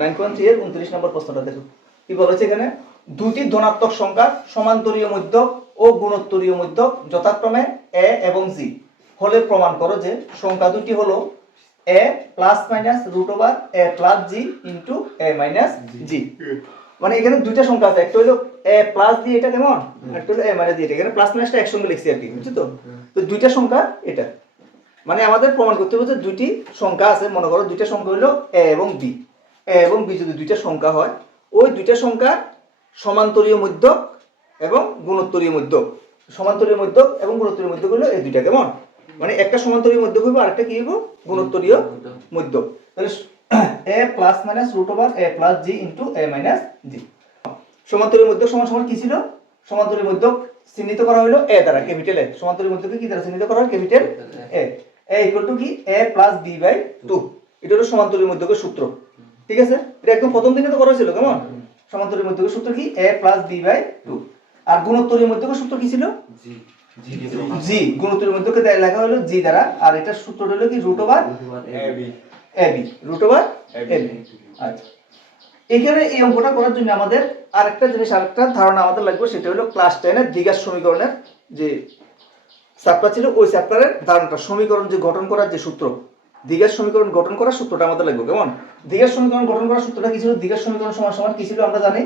Nine point এর উনত্রিশ নম্বর প্রশ্নটা দেখো। কি বলেছে এখানে? দুটি ধনাত্মক সংখ্যা সমান্তরীয় মধ্যক ও গুণোত্তরীয় মধ্যক যথাক্রমে এ এবং জি। হলে প্রমাণ করো যে সংখ্যা দুটি হলো a plus minus root over a plus g into a minus g. মানে এখানে দুইটা সংখ্যা আছে একটা হলো এ প্লাস দিয়ে এটা কেমন? একটা হলো এ মাইনাস দিয়ে এটা। এখানে প্লাস মাইনাসটা একসঙ্গে লিখছি আর কি বুঝছ তো? তো দুইটা সংখ্যা এটা। মানে আমাদের প্রমাণ করতে হবে যে দুইটি সংখ্যা আছে মনে করো দুইটা সংখ্যা হলো এ এবং বি এবং বি যদি দুইটা সংখ্যা হয় ওই দুইটা সংখ্যা সমান্তরীয় মধ্যক এবং গুণোত্তরীয় মধ্যক। সমান্তরীয় মধ্যক এবং গুণোত্তরীয় মধ্যক হলো এই দুইটা কেমন মানে একটা সমান্তরীয় মধ্যক হইব আরেকটা কি হইব? গুণোত্তরীয় মধ্যক। তাহলে a plus minus root over a plus g into a minus g সমান্তরীয় মধ্যক সমান সমান কি ছিল? সমান্তরীয় মধ্যক চিহ্নিত করা হলো এ দ্বারা ক্যাপিটাল এ সমান্তরীয় মধ্যককে কি দ্বারা চিহ্নিত করা হয়? Capital a a equal to কি? A plus b by two এটা হলো সমান্তরীয় মধ্যকের সূত্র। ঠিক আছে? এটা একদম প্রথম দিনে তো করা হয়েছিল কেমন? সমান্তরীয় মধ্যকের সূত্র কি? A plus b by two আর গুণোত্তরীয় মধ্যকের সূত্র কি ছিল? জি গুণোত্তরীয় মধ্যকে দেয়া লেখা হলো জি দ্বারা। আর এটার সূত্রটা হলো কি? Root over a b root over a b আচ্ছা। এখানে এই অঙ্কটা করার জন্য আমাদের আরেকটা জিনিস আরেকটা ধারণা আমাদের লাগবে সেটা হলো ক্লাস টেনের দ্বিঘাত সমীকরণের যে চ্যাপ্টার ছিল ওই চ্যাপ্টারের ধারণাটা সমীকরণ যে গঠন করার যে সূত্র। দ্বিঘাত সমীকরণ গঠন করার সূত্রটা আমাদের লাগবে কেমন? দ্বিঘাত সমীকরণ গঠন করার সূত্রটা কি ছিল? দ্বিঘাত সমীকরণ সমান সমান কি ছিল আমরা জানি?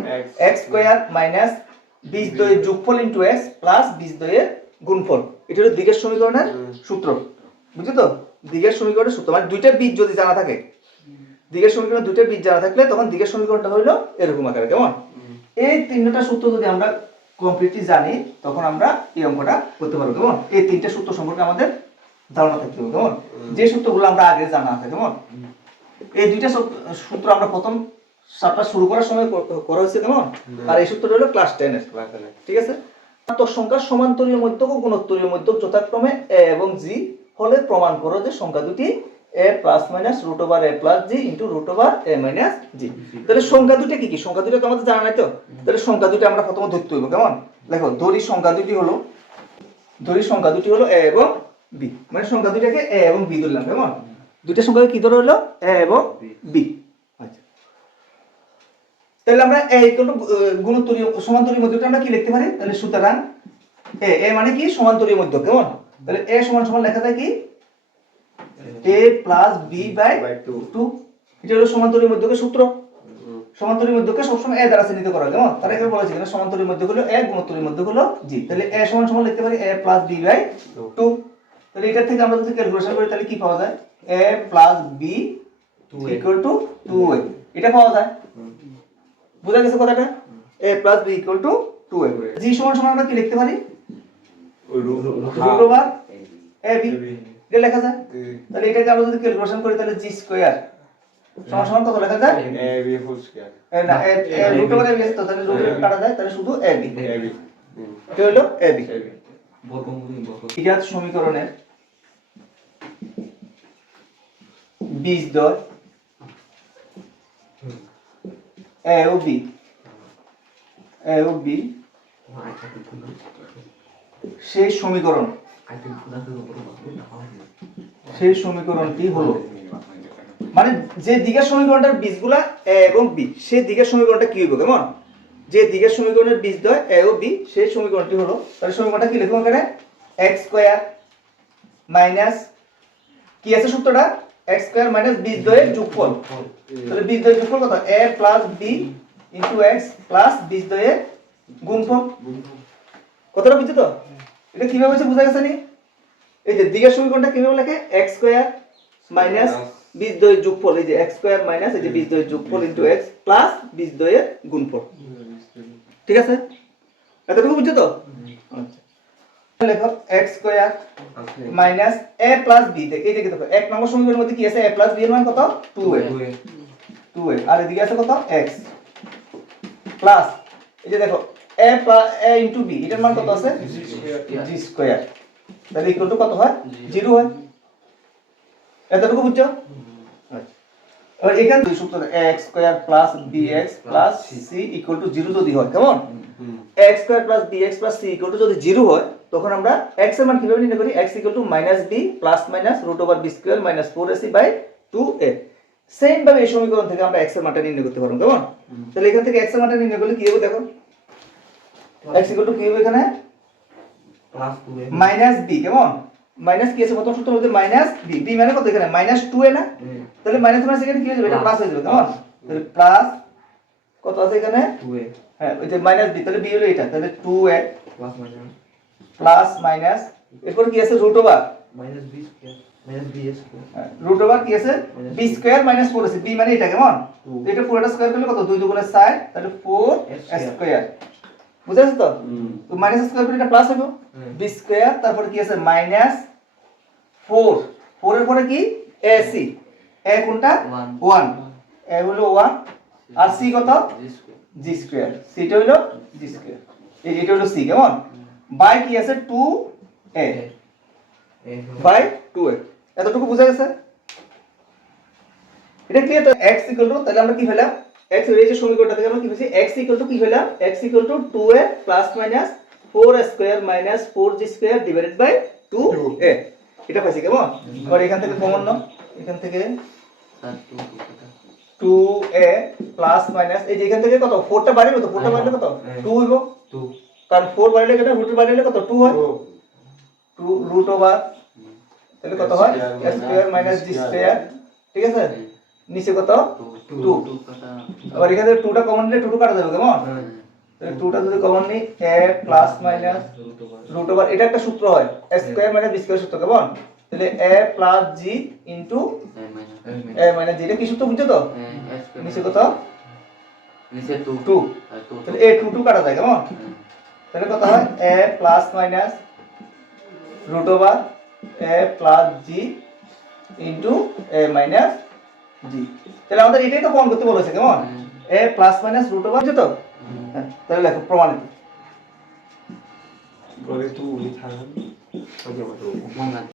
X স্কোয়ার মাইনাস বীজ দয়ের যোগফল ইন্টু এক্স প্লাস বীজ দয়ের গুণফল। এটা হলো দ্বিঘাত সমীকরণের সূত্র। বুঝছ তো? দ্বিঘাত সমীকরণের সূত্র মানে দুইটা বীজ যদি জানা থাকে দিকের সমীকরণ দুটো বীজ জানা থাকলে তখন দিকের সমীকরণটা হলো এরকম আকারে কেমন? এই তিনটা সূত্র যদি আমরা কমপ্লিটলি জানি তখন আমরা এই অঙ্কটা করতে পারব কেমন? এই তিনটা সূত্র সম্পর্কে আমাদের ধারণা থাকতে হবে কেমন? যে সূত্রগুলো আমরা আগে জানা আছে কেমন? এই দুইটা সূত্র- আমরা প্রথম সাপটা শুরু করার সময় করা হয়েছে কেমন? আর এই সূত্রটা হলো ক্লাস টেনের ঠিক আছে? সংখ্যা সমান্তরীয় মধ্যক ও গুণোত্তরীয় মধ্যক যথাক্রমে এ এবং জি হলে প্রমাণ করো যে সংখ্যা দুটি a plus minus root over a plus g into root over a minus g তাহলে সংখ্যা দুটো কি কি? সংখ্যা দুটো তো আমাদের জানা নাই তো। তাহলে সংখ্যা দুটো আমরা প্রথমে ধরতে হইব কেমন? দেখো দড়ি সংখ্যা দুটি হলো দড়ির সংখ্যা দুটি হলো এ এবং বি মানে সংখ্যা দুটাকে এ এবং বি ধরলাম কেমন? দুইটা সংখ্যাকে কি ধরে হলো? এ এবং বি আচ্ছা। তাহলে আমরা এ ইকুয়াল টু গুণোত্তরীয় সমান্তরীয় মধ্যকটা আমরা কি লিখতে পারি? তাহলে সুতরাং এ এ মানে কি? সমান্তরীয় মধ্যক কেমন? তাহলে এ সমান সমান লেখা যায় কি? A plus b by. Two এটা হলো সমান্তরীয় মধ্যকের সূত্র। সমান্তরীয় মধ্যকে সবসময় এ দ্বারা চিহ্নিত করা কেমন? তার এখানে বলেছে এখানে সমান্তরীয় মধ্যক হলো এ গুণোত্তরীয় মধ্যক হলো জি তাহলে এ সমান সমান লিখতে পারি a plus b by two তাহলে এটা থেকে আমরা যদি ক্যালকুলেশন করি তাহলে কি পাওয়া যায়? A plus b equal to two a এটা পাওয়া যায়। বুঝা গেছে কথাটা? A plus b equal to two a g সমান সমান আমরা কি লিখতে পারি? রুট ওভার এ বি এটা লেখা যায়? তাহলে এটাকে আমরা যদি ক্যালকুলেশন করি তাহলে জি স্কয়ার সমান সমান কত লেখা যায়? এ না a root over a b তো তাহলে রুট কাটা যায় তাহলে শুধু এ বি এটা হলো এ বি দ্বিঘাত সমীকরণের বীজ দর এ ও বি। এ ও বি সেই সমীকরণ। সেই সমীকরণটি হলো। মানে যে দিকের সমীকরণটার বীজগুলা এ এবং বি, সেই দিকের সমীকরণটা কি হইব কেমন? যে দিকের সমীকরণের বীজ দ্বয় এ ও বি সেই সমীকরণটি হলো, তাহলে সমীকরণটা কি লিখব এখানে? এক্স স্কোয়ার মাইনাস কি আছে সূত্রটা? এক্স স্কোয়ার মাইনাস বীজ দ্বয়ের যোগফল। তাহলে বীজ দ্বয়ের যোগফল কত? A plus b into x plus বীজ দ্বয়ের গুণফল। কতটা বুঝছ তো? এটা কীভাবে হচ্ছে বোঝা গেছে নি? এই যে দিকের সমীকরণটা কীভাবে লেখে? এক্স স্কোয়ার মাইনাস বীজ দ্বয়ের যোগফল। এই যে এক্স স্কোয়ার মাইনাস এই যে বীজ দ্বয়ের যোগফল ইন্টু এক্স প্লাস বীজ দ্বয়ের গুণফল। ঠিক আছে? এতটুকু বুঝছ তো? আচ্ছা। লেখো x square minus a plus b এই দিকে দেখো এক নম্বর সমীকরণের মধ্যে কি আছে? প্লাস এর মান কত? আর এদিকে আছে কত? এক্স প্লাস এই যে দেখো এ এ ইন্টু বি এটার মান কত আছে? জি স্কোয়ার তাহলে ইকুয়াল টু কত হয়? হয়। এতটুকু বুঝছ। এবার এখানে দুই সূত্র x square plus b x plus c equal to zero যদি হয় কেমন? X square plus b x plus c equal to যদি জিরো হয় তখন আমরা এক্সের মান কীভাবে নির্ণয় করি? X equal to minus b plus minus root over b square minus four ac by two a same ভাবে এই সমীকরণ থেকে আমরা x এর মানটা নির্ণয় করতে পারব কেমন? তাহলে এখান থেকে x এর মানটা নির্ণয় করলে কি হবে দেখো? X ইকুয়াল টু কি হবে এখানে? মাইনাস b কেমন? মাইনাস কি আছে? প্রথম সূত্র হচ্ছে মাইনাস b b মানে কত এখানে? মাইনাস 2 এ না? তাহলে মাইনাস মাইনাস এখানে কি হয়ে যাবে? এটা প্লাস হয়ে যাবে কেমন? তাহলে প্লাস কত আছে এখানে? Two a. হ্যাঁ ওই যে মাইনাস b তাহলে b হলো এটা। তাহলে 2a plus minus plus minus. এরপর কি আছে? Root over minus b b root over কি আছে? b স্কয়ার মাইনাস 4 আছে। b মানে এটা কেমন? এটা পুরোটা স্কয়ার করলে কত? 2 দুগুণে 4 তাহলে 4 S square. স্কয়ার বুঝা যাচ্ছে তো? মাইনাস স্কয়ার করলে এটা প্লাস হবে b স্কয়ার তারপরে কি আছে? মাইনাস 4 4 এর পরে কি? Ac a কোনটা? One. 1 a হলো 1 আর c কত? G স্কয়ার c টা হলো g স্কয়ার এই এটা হলো c কেমন? বাই কি আছে? 2 a. এ বাই 2a এতটুকু বোঝা গেছে? এটা ক্লিয়ার তো? X ইকুয়াল টু তাহলে আমরা কি পেলাম x এর যে সমীকরণটা থেকে আমরা কি পেয়েছি x ইকুয়াল টু কি পেলাম x equal to 2a plus minus 4 square minus 4g square divided by 2a এটা পাইছি কেমন? আর এখান থেকে কমন নাও এখান থেকে 2a প্লাস মাইনাস এই যে এখান থেকে কত? 4 টা বাড়িবে তো? 4 টা বাড়লে কত? হ্যাঁ। 2 হইব? টু কারণ 4 বাড়লে কত? রুট বাড়লে কত? 2 হয়? 2 রুট ওভার তাহলে কত হয়? স্কয়ার মাইনাস g স্কয়ার ঠিক আছে? নিচে কত? টু আবার এখানে টুটা কমন নিলে টু টু কাটা যাবে কেমন? টুটা যদি common a plus minus root over এটা একটা সূত্র হয় a স্কয়ার মাইনাস স্কয়ার সূত্র, কেমন? তাহলে a plus g into a minus g, এটা কি সূত্র বুঝছ তো? নিচে কত নিচে টু টু তাহলে a টু টু কাটা যায়, কেমন? তাহলে কত হয়, a plus minus root over a plus g into a minus g তাহলে আমাদের এটাই তো প্রমাণ করতে বলেছে, কেমন? a plus minus root over তো? হ্যাঁ, তাহলে লেখো প্রমাণিত। পরে